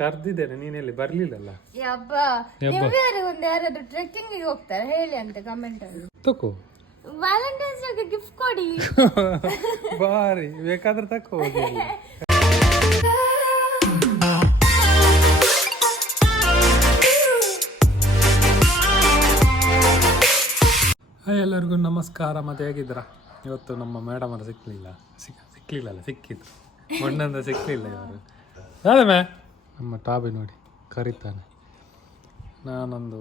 ಕರ್ದಿದ್ದೇನೆ, ನೀನೆಲ್ಲಿ ಬರ್ಲಿಲ್ಲಲ್ಲ. ಯಾರಾದ್ರೂ ಟ್ರೆಕ್ಕಿಂಗ್ ಹೋಗ್ತಾರೆ ಹೇಳಿ ಅಂತ ಕಮೆಂಟ್ ಅಲ್ಲಿ. ತಕೋ ವ್ಯಾಲೆಂಟೈನ್ಸ್ ಡೇ ಗಿಫ್ಟ್ ಕೊಡಿ. ಬಾರಿ ಬೇಕಾದ್ರೆ ತಕೋ. ಎಲ್ಲರಿಗೂ ನಮಸ್ಕಾರ. ಮತ್ತೆ ಹೇಗಿದ್ರ? ಇವತ್ತು ನಮ್ಮ ಮೇಡಮ್ ಅವರು ಸಿಕ್ಕಿದ್ರು ಮಣ್ಣಂದ ಸಿಕ್ಕಲಿಲ್ಲ ಇವರು. ಯಾರೇ ನಮ್ಮ ಟಾಬಿ ನೋಡಿ ಕರೀತಾನೆ. ನಾನೊಂದು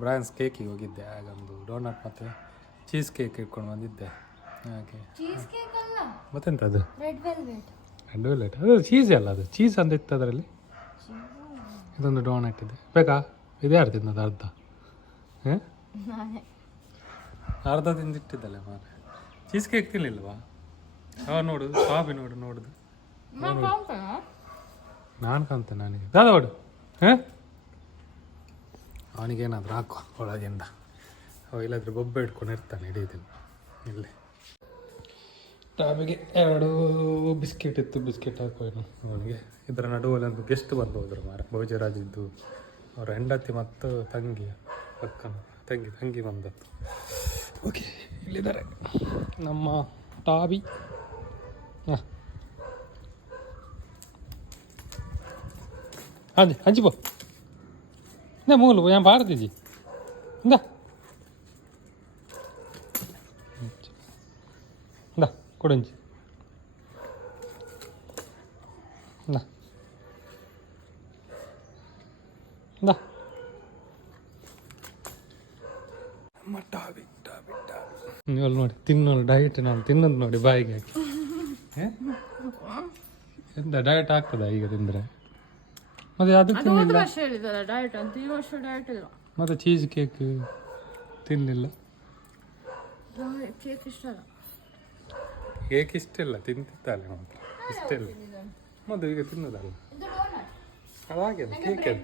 ಬ್ರಾನ್ಸ್ ಕೇಕಿಗೆ ಹೋಗಿದ್ದೆ, ಹಾಗೊಂದು ಡೋನಟ್ ಮತ್ತು ಚೀಸ್ ಕೇಕ್ ಇಟ್ಕೊಂಡು ಬಂದಿದ್ದೆ. ಹಾಗೆ ಮತ್ತೆಂತ ಅದು ರೆಡ್ ವೆಲ್ವೆಟ್, ಅದು ಚೀಸ್ ಅಲ್ಲ, ಅದು ಚೀಸ್ ಅಂತ ಇತ್ತು ಅದರಲ್ಲಿ. ಇದೊಂದು ಡೋನಟ್ ಇದೆ, ಬೇಕಾ? ಇದು ಯಾರು ತಿನ್ನೋದು? ಅರ್ಧ ತಿಂದಿಟ್ಟಿದ್ದಲ್ಲ ಮಾರೆ. ಚೀಸ್ ಕೇಕ್ ತಿನ್ಲಿಲ್ವಾ? ನೋಡು ಟಾಬಿ ನೋಡುದು ನಾನು ಕಾಣ್ತೆ ನನಗೆ. ದಾದ ಹೊಡು ಅವನಿಗೇನಾದರೂ ಹಾಕುವ ಒಳಗಿಂದ, ಅವ ಇಲ್ಲಾದ್ರೆ ಬೊಬ್ಬೆ ಇಟ್ಕೊಂಡು ಇರ್ತಾನೆ ಇಡೀ ದಿನ ಇಲ್ಲಿ. ಟಾಬಿಗೆ 2 ಬಿಸ್ಕೆಟ್ ಇತ್ತು, ಬಿಸ್ಕೆಟ್ ಹಾಕುವೇನು ಅವನಿಗೆ. ಇದರ ನಡುವಲ್ಲಿ ಒಂದು ಗೆಸ್ಟ್ ಬಂದು ಹೋದ್ರು ಮಾರ, ಭೋಜರಾಜಿದ್ದು ಅವರ ಹೆಂಡತಿ ಮತ್ತು ತಂಗಿ, ಅಕ್ಕನ ತಂಗಿ ಬಂದದ್ದು. ಓಕೆ, ಇಲ್ಲಿದ್ದಾರೆ ನಮ್ಮ ಟಾಬಿ. ಹಂಚಿ ಬೋ ನೇ ಮೂಲು ഞാൻ പാടത്തിജി എന്താ എന്താ കൊടുഞ്ചി എന്താ എന്താ ಟಾಬಿ ನೀವು ನೋಡಿ ತಿನ್ನೋಳು ಡಯಟ್ ನಾನು ತಿನ್ನೋದು ನೋಡಿ ಬಾಯಿಗೆ ಹಾಕಿ. ಎಂತ ಡಯಟ್ ಆಗ್ತದ ಈಗ ತಿಂದರೆ? ಮತ್ತೆ ಅದಕ್ಕೆ ಮತ್ತೆ ಚೀಸ್ ಕೇಕ್ ತಿನ್ನಲಿಲ್ಲ. ಕೇಕ್ ಇಷ್ಟ ಇಲ್ಲ, ತಿಂತಿದ್ದಾಳೆ ಮಾತ್ರ ಇಷ್ಟ ಇಲ್ಲ. ಮತ್ತೆ ಈಗ ತಿನ್ನೋದಲ್ಲ ಅದಾಗೆ ಕೇಕ್.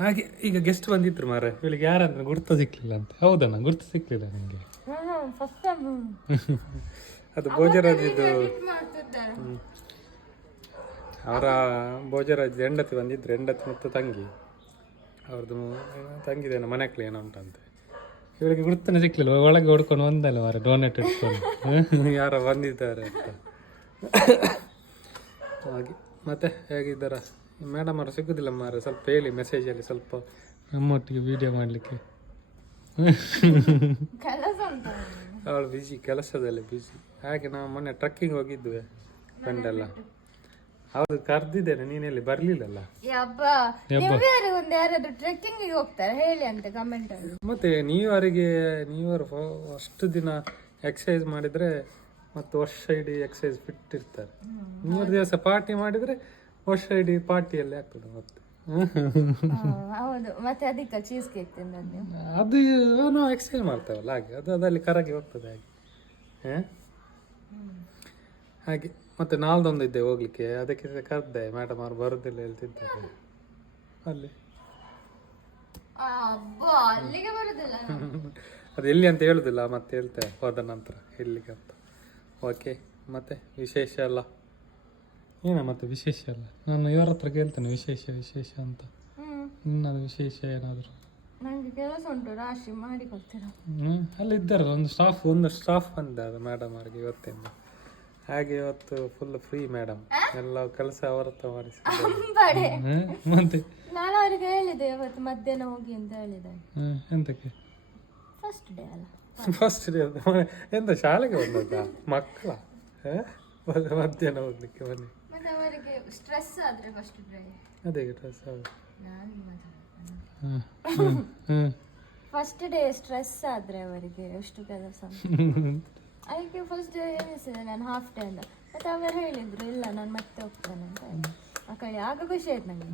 ಹಾಗೆ ಈಗ ಗೆಸ್ಟ್ ಬಂದಿದ್ರು ಮಾರ, ಇವಳಿಗೆ ಯಾರಂದ್ರೆ ಗುರ್ತು ಸಿಕ್ಲಿಲ್ಲ ಅಂತ. ಹೌದಣ್ಣ, ಗುರ್ತು ಸಿಕ್ಲಿಲ್ಲ ನನಗೆ. ಅದು ಭೋಜರಾಜಿದ್ದು, ಅವರ ಭೋಜರಾಜ್ ಹೆಂಡತಿ ಬಂದಿದ್ರು, ಹೆಂಡತಿ ಮತ್ತು ತಂಗಿ. ಅವ್ರದ್ದು ತಂಗಿದೇನೋ ಮನೆಕ್ಲಿ ಏನೋ ಉಂಟಂತೆ. ಇವಳಿಗೆ ಗುರ್ತನೇ ಸಿಕ್ಲಿಲ್ಲ, ಒಳಗೆ ಹೊಡ್ಕೊಂಡು ಬಂದಲ್ಲ ಮಾರ ಡೋನೆಟ್ ಇಟ್ಕೊಂಡು ಯಾರೋ ಬಂದಿದ್ದಾರೆ ಅಂತ. ಹಾಗೆ ಮತ್ತೆ ಹೇಗಿದ್ದಾರ ಮೇಡಮ್ ಅವರು? ಸಿಗೋದಿಲ್ಲ ಮಾರ, ಸ್ವಲ್ಪ ಹೇಳಿ ಮೆಸೇಜಲ್ಲಿ, ಸ್ವಲ್ಪ ನಮ್ಮೊಟ್ಟಿಗೆ ವಿಡಿಯೋ ಮಾಡಲಿಕ್ಕೆ. ಅವಳು ಬ್ಯುಸಿ, ಕೆಲಸದಲ್ಲಿ ಬ್ಯುಸಿ. ಹಾಗೆ ನಾವು ಮೊನ್ನೆ ಟ್ರಕ್ಕಿಂಗ್ ಹೋಗಿದ್ವಿ ಫ್ರೆಂಡ್ ಎಲ್ಲ. ಹೌದು ಕರ್ದಿದ್ದೇನೆ, ನೀನೆಲ್ಲಿ ಬರ್ಲಿಲ್ಲಲ್ಲ. ಟ್ರೆಕ್ಕಿಂಗ್ ಹೋಗ್ತಾರೆ ಹೇಳಿ ಅಂತ ಕಮೆಂಟ್ ಅಲ್ಲಿ. ಮತ್ತೆ ನೀವರು ಅಷ್ಟು ದಿನ ಎಕ್ಸಸೈಸ್ ಮಾಡಿದ್ರೆ ಮತ್ತು ವರ್ಷ ಇಡೀ ಎಕ್ಸಸೈಸ್ ಫಿಟ್ ಇರ್ತಾರೆ. 3 ದಿವಸ ಪಾರ್ಟಿ ಮಾಡಿದ್ರೆ ವರ್ಷ ಇಡೀ ಪಾರ್ಟಿಯಲ್ಲಿ ಆಗ್ತದೆ. ಮತ್ತೆ ಹೌದು, ಮತ್ತೆ ಅದಕ್ಕೆ ಚೀಸ್ ಕೇಕ್ ತಿಂದದ್ದು ಅದು ನಾವು ಎಕ್ಸಸೈಸ್ ಮಾಡ್ತೇವಲ್ಲ, ಹಾಗೆ ಅದು ಅದಲ್ಲಿ ಕರಗಿ ಹೋಗ್ತದೆ ಹಾಗೆ. ಹಾಗೆ ಮತ್ತೆ ನಾಲ್ದೊಂದು ಇದ್ದೆ ಹೋಗ್ಲಿಕ್ಕೆ, ಅದಕ್ಕೆ ಕರೆದೆ. ಮೇಡಮ್ ಅವ್ರು ಬರೋದಿಲ್ಲ ಹೇಳ್ತಿದ್ದಾರೆ ಅಲ್ಲಿ. ಅದು ಎಲ್ಲಿ ಅಂತ ಹೇಳುದಿಲ್ಲ, ಮತ್ತೆ ಹೇಳ್ತೇವೆ ಹೋದ ನಂತರ ಎಲ್ಲಿಗೆ ಅಂತ. ಓಕೆ, ಮತ್ತೆ ವಿಶೇಷ ಅಲ್ಲ ಮತ್ತೆ ವಿಶೇಷ ಅಲ್ಲ, ನಾನು ಇವರ ಹತ್ರ ಕೇಳ್ತೇನೆ ವಿಶೇಷ ಅಂತ. ನಿನ್ನದು ವಿಶೇಷ ಏನಾದ್ರು? ನಂಗೆ ಕೆಲಸ ಉಂಟು, ರಾಶಿ ಮಾಡಿ ಕೊಡ್ತೀರಾ? ಅಲ್ಲಿ ಇದ್ದಾರೆ ಒಂದು ಸ್ಟಾಫ್ ಬಂದ ಮೇಡಮ್ ಅವ್ರಿಗೆ ಇವತ್ತಿಂದ. ಹಾಗೆ ಇವತ್ತು ಫುಲ್ ಫ್ರೀ ಮೇಡಮ್, ಎಲ್ಲ ಕೆಲಸ ಅವರ ಹತ್ರ ಮಾಡಿಸಿದ್ದಾರೆ. ಮತ್ತೆ ನಾನು ಅವರಿಗೆ ಹೇಳಿದೆ ಇವತ್ತು ಮಧ್ಯಾಹ್ನ ಹೋಗಿ ಅಂತ ಹೇಳಿದೆ. ಎಂತಕ್ಕೆ? ಫಸ್ಟ್ ಡೇ ಅಲ್ಲ. ಫಸ್ಟ್ ಡೇ ಎಂತ ಶಾಲೆಗೆ ಬಂದದ್ದ ಮಕ್ಕಳ? ಮಧ್ಯಾಹ್ನ ಹೋಗ್ಲಿಕ್ಕೆ ಬನ್ನಿ. ಅವರಿಗೆ ಸ್ಟ್ರೆಸ್ ಆದ್ರೆ ಫಸ್ಟ್ ಡೇ ಅದೇ ಸ್ಟ್ರೆಸ್ ಆಗುತ್ತೆ. ಫಸ್ಟ್ ಡೇ ಸ್ಟ್ರೆಸ್ ಆದ್ರೆ ಅವರಿಗೆ ಎಷ್ಟು ಕೆಲಸ. ಅದಕ್ಕೆ ಫಸ್ಟ್ ಡೇ ಎನಿಸಿದೆ ನಾನು ಹಾಫ್ ಡೇ ಅಂತ. ಮತ್ತೆ ಅವರು ಹೇಳಿದ್ರು ಇಲ್ಲ ನಾನು ಮತ್ತೆ ಹೋಗ್ತೇನೆ ಅಂತ. ಆ ಕಡೆ ಆಗ ಖುಷಿ ಆಯ್ತು ನನಗೆ.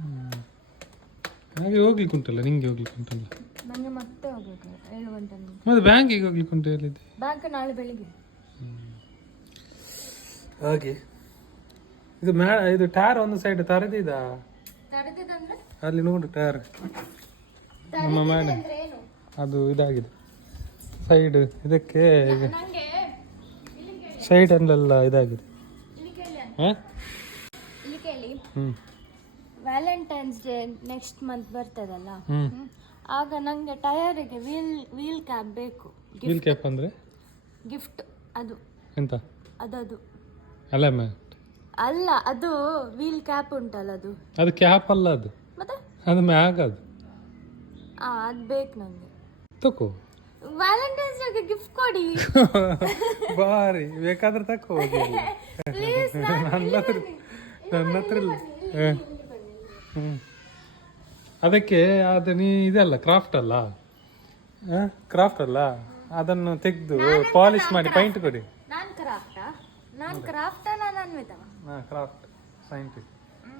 ಹಾಗೆ ಹೋಗ್ಲಿಕ್ಕೆ ಉಂಟಲ್ಲ, ನಿಂಗೆ ಹೋಗ್ಲಿಕ್ಕೆ ಉಂಟಲ್ಲ? ನನಗೆ ಮತ್ತೆ ಹೋಗ್ಬೇಕು 7 ಗಂಟೆ. ಮತ್ತೆ ಬ್ಯಾಂಕಿಗೆ ಹೋಗ್ಲಿಕ್ಕೆ ಉಂಟು ಹೇಳಿದ್ದೆ. ಬ್ಯಾಂಕ್ ನಾಳೆ ಬೆಳಿಗ್ಗೆ. ಹಾಗೆ ಇದು ಟೈರ್ ಒಂದು ಸೈಡ್ ತರದಿದ ಅಲ್ಲಿ ನೋಡು, ಟೈರ್ ನಮ್ಮ ಮೇಡಮ್ ಅದು ಇದಾಗಿದೆ ಸೈಡ್. ಇದಕ್ಕೆ ಸೈಡ್ ಅಲ್ಲೆಲ್ಲ ಇದಾಗಿದೆ. ಕೇಳಿ, ಹ್ಞೂ ವ್ಯಾಲೆಂಟೈನ್ಸ್ ಡೇ ನೆಕ್ಸ್ಟ್ ಮಂತ್ ಬರ್ತದಲ್ಲ, ಹ್ಞೂ ಆಗ ನಂಗೆ ಟಯರಿಗೆ ವೀಲ್ ಕ್ಯಾಪ್ ಬೇಕು. ವೀಲ್ ಕ್ಯಾಪ್ ಅಂದರೆ ಗಿಫ್ಟ್ ಅದು ಎಂತ ಅದದು ಅಲೈನ್ಮೆಂಟ್? ಅಲ್ಲ, ಅದು ವೀಲ್ ಕ್ಯಾಪ್ ಉಂಟಲ್ಲ ಅದು. ಅದು ಕ್ಯಾಪ್ ಅಲ್ಲ, ಅದು ಮತ್ತೆ ಅದು ಮ್ಯಾಗ್ ಅದು. ಅದು ಬೇಕು ನಂಗೆ. ತಕೋ. ವ್ಯಾಲೆಂಟೈನ್ಸ್ ಡೇಗೆ ಗಿಫ್ಟ್ ಕೊಡಿ. ಬಾರಿ ಬೇಕಾದ್ರೆ ತಕೋ. ಪ್ಲೀಸ್. ನನ್ನ ಹತ್ರ ಇಲ್ಲ. ಹ್ಞೂ ಅದಕ್ಕೆ ಅದು ನೀ ಇದಲ್ಲ ಕ್ರಾಫ್ಟ್ ಅಲ್ಲ, ಕ್ರಾಫ್ಟ್ ಅಲ್ಲ, ಅದನ್ನು ತೆಗೆದು ಪಾಲಿಶ್ ಮಾಡಿ ಪೈಂಟ್ ಕೊಡಿ. ನಾನು ಕ್ರಾಫ್ಟಾ ನಾನು ಅನ್ವಿತವ? ಹಾಂ ಕ್ರಾಫ್ಟ್ ಸೈಂಟಿಸ್ಟ್.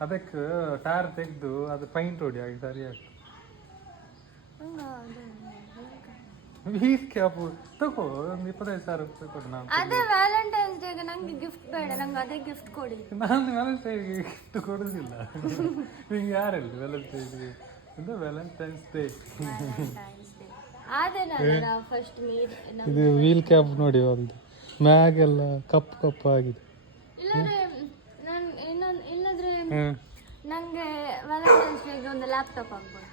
ಅದಕ್ಕೆ ಟೈರ್ ತೆಗೆದು ಅದು ಪೈಂಟ್ ಹೊಡಿ, ಆಗಿ ಸರಿ ಆಗ್ತದೆ. ವೀಲ್ ಕ್ಯಾಪ್ ತಗೋ, ಒಂದು 25,000 ರೂಪಾಯಿ ಕೊಡು. ನಾನು ಅದೇ ವ್ಯಾಲೆಂಟೈನ್ಸ್ ಡೇಗೆ ನಂಗೆ ಗಿಫ್ಟ್ ಬೇಡ, ನಂಗೆ ಅದೇ ಗಿಫ್ಟ್ ಕೊಡಿ. ನಾನು ವ್ಯಾಲೆಂಟೈನ್ಗೆ ಗಿಫ್ಟ್ ಕೊಡೋದಿಲ್ಲ. ನಿಂಗೆ ಯಾರಲ್ಲಿ ವ್ಯಾಲೆಂಟೈನ್ಗೆ? ಇದು ವ್ಯಾಲೆಂಟೈನ್ಸ್ ಡೇ. ಅದೇನಲ್ಲ ಫಸ್ಟ್ ಇದು ವೀಲ್ ಕ್ಯಾಪ್ ನೋಡಿ, ಒಂದು ಮ್ಯಾಗೆಲ್ಲ ಕಪ್ಪು ಕಪ್ಪು ಆಗಿದೆ. ಇಲ್ಲದ್ರೆ ನಂಗೆ ವ್ಯಾಲೆಂಟೈನ್ಸ್ ಡೇಗೆ ಒಂದು ಲ್ಯಾಪ್ಟಾಪ್ ಆಗ್ಬೋದು.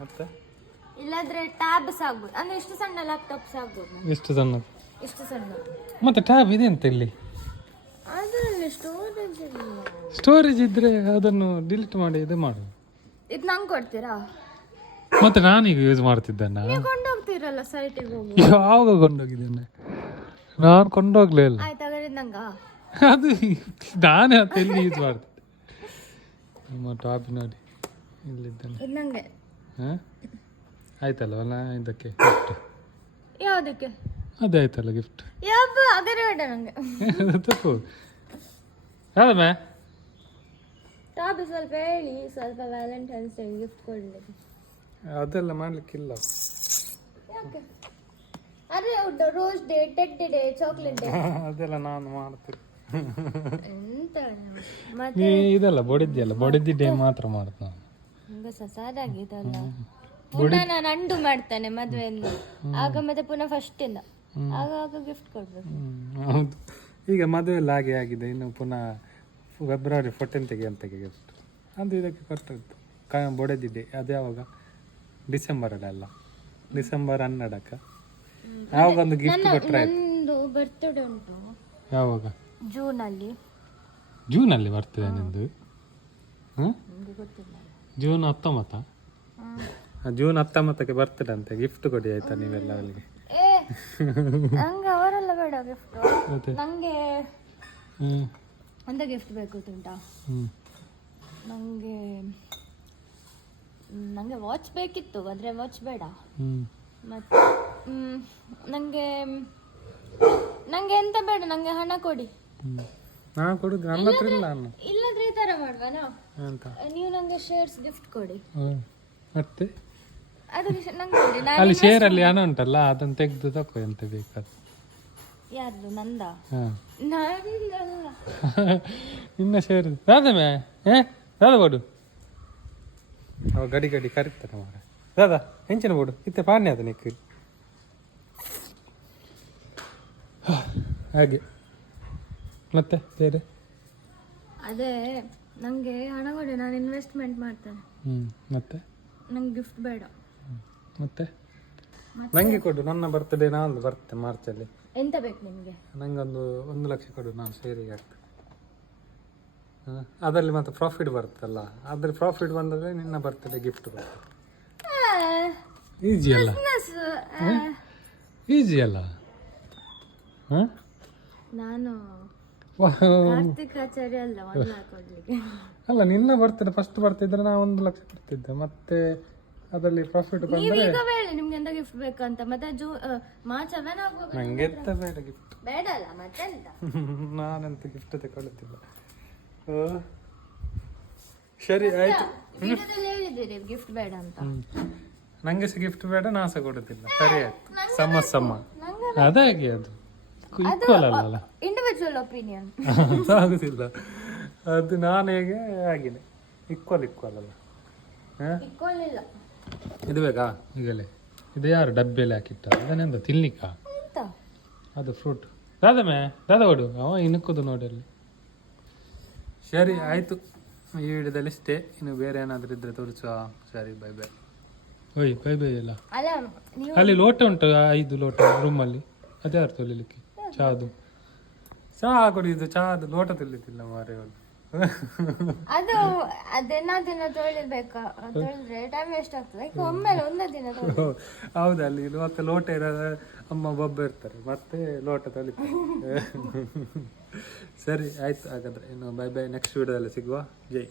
ಮತ್ತೆ ಇಲ್ಲದ್ರೆ ಟ್ಯಾಬ್ಸ್ ಆಗ್ಬೋದು. ಅಂದ್ರೆ ಇಷ್ಟು ಸಣ್ಣ ಲ್ಯಾಪ್ಟಾಪ್ಸ್ ಆಗ್ಬೋದು. ಎಷ್ಟು ಸಣ್ಣ? ಇಷ್ಟು ಸಣ್ಣ. ಮತ್ತೆ ಟ್ಯಾಬ್ ಇದೆ ಅಂತ ಇಲ್ಲಿ? ಅದರಲ್ಲಿ ಸ್ಟೋರೇಜ್ ಇಲ್ಲ. ಸ್ಟೋರೇಜ್ ಇದ್ರೆ ಅದನ್ನು ಡಿಲೀಟ್ ಮಾಡಿ ಇದು ಮಾಡು. ಇದು ನಂಗೆ ಕೊಡ್ತೀರಾ? ಮತ್ತೆ ನಾನೀಗ ಯೂಸ್ ಮಾಡ್ತಿದ್ದೇನೆ. ನೀವು ಕೊಂಡೋಗ್ತೀರಲ್ಲ ಸೈಟಿಗೆ ಹೋಗಿ. ಯಾವಾಗ ಕೊಂಡೋಗಿದ್ದೇನೆ ನಾನು? ಕೊಂಡೋಗ್ಲೇ ಇಲ್ಲ. ಆಯ್ತು ಹಾಗಾದ್ರೆ ನಂಗ ಅದು ನಾನೇ ಅದು ಎಲ್ಲಿ ಯೂಸ್ ಮಾಡ್ತಿದ್ದೆ. ನಮ್ಮ ಟಾಪ್ ನೋಡಿ ಇಲ್ಲಿದ್ದೇನೆ. ಇದು ನಂಗೆ. ಹಾಂ ಆಯ್ತಲ್ವಲ್ಲ ಇದಕ್ಕೆ ಗಿಫ್ಟ್? ಯಾವುದಕ್ಕೆ? ಅದೇ ಆಯ್ತಲ್ಲ ಗಿಫ್ಟ್. ಯಪ್ಪ ಹಾಗಾದ್ರೆ ಬೇಡ ನಂಗೆ. ತಪ್ಪು ಯಾವ್ದಮ್ಮ? ಟಾಪ್ ಸ್ವಲ್ಪ ಹೇಳಿ, ಸ್ವಲ್ಪ ವ್ಯಾಲೆಂಟೈನ್ಸ್ ಡೇ ಗಿಫ್ಟ್ ಕೊಡ್ಲಿಕ್ಕೆ. ಅದೆಲ್ಲ ಮಾಡ್ಲಿಕ್ಕಿಲ್ಲ. ಯಾಕೆ? ಅದೇ rose day, teddy day, chocolate day ಅದೆಲ್ಲ ನಾನು ಮಾಡ್ತೀನಿ. ಎಂತ ಮತ್ತೆ ನೀ ಇದೆಲ್ಲ ಬೊಡಿದ್ಯಲ್ಲ, ಬೊಡಿದ್ದಿ ಡೇ ಮಾತ್ರ ಮಾಡ್ತ ನಾನು. ನಂಗೆ ಸಸಾದಾಗಿದಲ್ಲ. ಪುನಃ ನಾನು ಅಂಡು ಮಾಡ್ತಾನೆ ಮದುವೆಯಲ್ಲಿ, ಆಗ ಮತ್ತೆ ಪುನಃ ಫಸ್ಟ್ ಇಲ್ಲ, ಆಗ ಗಿಫ್ಟ್ ಕೊಡ್ಬೇಕು. ಹೌದು, ಈಗ ಮದುವೆ ಎಲ್ಲ ಹಾಗೆ ಆಗಿದೆ. ಇನ್ನು ಪುನಃ ಫೆಬ್ರವರಿ 14ಗೆ ಅಂತೆಗೆ ಗಿಫ್ಟ್ ಅದು ಇದಕ್ಕೆ ಕೊಟ್ಟದ್ದು. ಬೊಡೆದಿದ್ದೆ ಅದು ಯಾವಾಗ? ಡಿಸೆಂಬರಲ್ಲ, ಡಿಸೆಂಬರ್ 12ಕ್ಕೆ ಯಾವಾಗ ಒಂದು ಗಿಫ್ಟ್ ಕೊಟ್ಟರೆ. ನಂದು ಬರ್ತ್ಡೇ ಉಂಟು. ಯಾವಾಗ? ಜೂನಲ್ಲಿ. ಜೂನಲ್ಲಿ ಬರ್ತದೆ ನಿಂದು? ಹ್ಞೂ ಗೊತ್ತಿಲ್ಲ. ಜೂನ್ 19. ಜೂನ್ 19ಕ್ಕೆ ಬರ್ತದೆ ಅಂತೆ. ಗಿಫ್ಟ್ ಕೊಡಿ ಆಯ್ತಾ ನೀವೆಲ್ಲ ಅಲ್ಲಿಗೆ. ನಂಗೆ ಅವರೆಲ್ಲ ಬೇಡ ಗಿಫ್ಟ್. ಮತ್ತೆ ನಂಗೆ ಎಂತ ಗಿಫ್ಟ್ ಬೇಕು ಉಂಟಾ? ನಂಗೆ ನಂಗೆ ವಾಚ್ ಬೇಕಿತ್ತು, ಆದರೆ ವಾಚ್ ಬೇಡ. ಮತ್ತೆ ನಂಗೆ ನಂಗೆ ಎಂತ ಬೇಡ, ನಂಗೆ ಹಣ ಕೊಡಿ. ನಾ ಕೊಡುದು ನನ್ನ ಹತ್ರ ಇಲ್ಲ. ಇಲ್ಲದ್ರೆ ಈ ತರ ಮಾಡುವನಾ ಅಂತ ನೀವು ನಂಗೆ ಶೇರ್ಸ್ ಗಿಫ್ಟ್ ಕೊಡಿ. ಮತ್ತೆ ಅದು ನಂಗೆ ಕೊಡಿ. ಅಲ್ಲಿ ಶೇರ್ ಅಲ್ಲಿ ಹಣ ಉಂಟಲ್ಲ, ಅದನ್ನ ತೆಗೆದು ತಕೋ ಎಂತ ಬೇಕಾದ. ಯಾರ್ದು? ನಂದ? ನಂದಲ್ಲ. ನಿನ್ನ ಶೇರ್ ರಾಧಮೆ ರಾಧ ಬೋಡು ಅವ ಗಡಿ ಗಡಿ ಕರೀತಾನೆ ಮಾರ. ರಾಧಾ ಹೆಂಚಿನ ಬೋಡು ಇತ್ತೆ ಪಾಣಿ ಅದ ನಿಕ್ಕ ಹಾಗೆ. ಮತ್ತೆ ಬೇರೆ ಅದೇ ನಂಗೆ ಹಣ ಕೊಡಿ, ನಾನು ಇನ್ವೆಸ್ಟ್ಮೆಂಟ್ ಮಾಡ್ತೇನೆ. ಮತ್ತೆ ನಂಗೆ ಗಿಫ್ಟ್ ಬೇಡ. ಮತ್ತೆ ನಂಗೆ ಕೊಡು, ನನ್ನ ಬರ್ತಡೇ ನಾನು ಬರ್ತೇನೆ ಮಾರ್ಚಲ್ಲಿ. ಎಂತ ಬೇಕು ನಿಮಗೆ? ನಂಗೊಂದು 1 ಲಕ್ಷ ಕೊಡು, ನಾನು ಶೇರಿಗೆ ಆಗ್ತದೆ. ಅದರಲ್ಲಿ ಮತ್ತೆ ಪ್ರಾಫಿಟ್ ಬರ್ತಲ್ಲ, ಅದ್ರ ಪ್ರಾಫಿಟ್ ಬಂದರೆ ನಿನ್ನ ಬರ್ತಡೇ ಗಿಫ್ಟ್ ಬರ್ತದೆ. ಈಜಿ ಅಲ್ಲ? ಈಜಿ ಅಲ್ಲ? ನಾನು ಆಚಾರ್ಯ ಅಲ್ಲ 1 ಲಕ್ಷ ಕೊಡ್ಲಿಕ್ಕೆ. ಅಲ್ಲ, ನಿನ್ನ ಬರ್ತಡೇ ಫಸ್ಟ್ ಬರ್ತಿದ್ರೆ ನಾ 1 ಲಕ್ಷ ಕೊಡ್ತಿದ್ದೆ. ಮತ್ತೆ ಅದರಲ್ಲಿ ಪ್ರಾಫಿಟ್ ಬಂದರೆ ಈಗ ಹೇಳಿ ನಿಮ್ಗೆ ಎಂತ ಗಿಫ್ಟ್ ಬೇಕಂತ. ಮತ್ತೆ ಮಾರ್ಚ್ 7 ಆಗುವಾಗ ನಂಗೆ ಎತ್ತ ಬೇಡ ಗಿಫ್ಟ್. ಬೇಡ ಅಲ್ಲ ಮತ್ತೆ ಎಂತ? ನಾನಂತ ಗಿಫ್ಟ್ ತಗೊಳ್ಳುತ್ತಿಲ್ಲ. ಸರಿ ಆಯ್ತು. ವಿಡಿಯೋದಲ್ಲಿ ಹೇಳಿದ್ದೀರಿ ಗಿಫ್ಟ್ ಬೇಡ ಅಂತ. ನಂಗೆ ಸಹ ಗಿಫ್ಟ್ ಬೇಡ, ನಾ ಸಹ ಕೊಡುತ್ತಿಲ್ಲ. ಸರಿ ಆಯ್ತು, ಸಮ ಅದಾಗೆ ಅದು ಈಕ್ವಲ್ ಅಲ್ಲ, ಇಂಡಿವಿಜುವಲ್ ಒಪಿನಿಯನ್. ಆಗುದಿಲ್ಲ ಅದು. ನಾನು ಹೇಗೆ ಆಗಿದೆ ಈಕ್ವಲ್ ಅಲ್ಲ. ಈಕ್ವಲ್ ಇಲ್ಲ. ಇದು ಬೇಕಾ? ಈಗಲೇ ಇದು ಯಾರು ಡಬ್ಬಿಯಲ್ಲಿ ಹಾಕಿಟ್ಟಾರೆ? ಅದನ್ನೆಂತ ತಿನ್ಲಿಕ್ಕ? ಅದು ಫ್ರೂಟ್. ದಾದಾ ಕೊಡು, ಅವ ಇನ್ಕುದು ನೋಡಿ ಅಲ್ಲಿ. ಸರಿ ಆಯ್ತು. ಈ ವಿಡಿಯೋದಲ್ಲಿ ಇಷ್ಟೇ. ಇನ್ನು ಬೇರೆ ಏನಾದರೂ ಇದ್ರೆ ತೋರಿಸುವ. ಸರಿ, ಬೈ ಬೈ. ಓಯ್ ಬೈ ಬೈ ಎಲ್ಲ. ಅಲ್ಲ ನೀವು ಅಲ್ಲಿ ಲೋಟ ಉಂಟು, 5 ಲೋಟ ರೂಮಲ್ಲಿ. ಅದ್ಯಾರು ತೊಳಿಲಿಕ್ಕೆ? ಚಾದು ಚಹಾ ಕುಡಿಯುದು, ಚಹಾದು ಲೋಟ ತೊಳಿತಿಲ್ಲ ಮಾರೆ. ಅದು ದಿನ ತೊಳಿಬೇಕಾ? ತೊಳೆದ್ರೆ ಟೈಮ್ ವೇಸ್ಟ್ ಆಗ್ತದೆ. ಈಗ ಒಮ್ಮೆಲೆ ಒಂದೇ ದಿನ ತೊಳಿ. ಹೌದಾ, ಅಲ್ಲಿ ಮತ್ತೆ ಲೋಟ ಇರೋದ ಅಮ್ಮ ಬೊಬ್ಬ ಇರ್ತಾರೆ, ಮತ್ತೆ ಲೋಟ ತೊಳಿತಾರೆ. ಸರಿ ಆಯ್ತು ಹಾಗಾದ್ರೆ, ಇನ್ನು ಬೈ ಬೈ. ನೆಕ್ಸ್ಟ್ ವಿಡಿಯೋದಲ್ಲಿ ಸಿಗುವ. ಜೈ.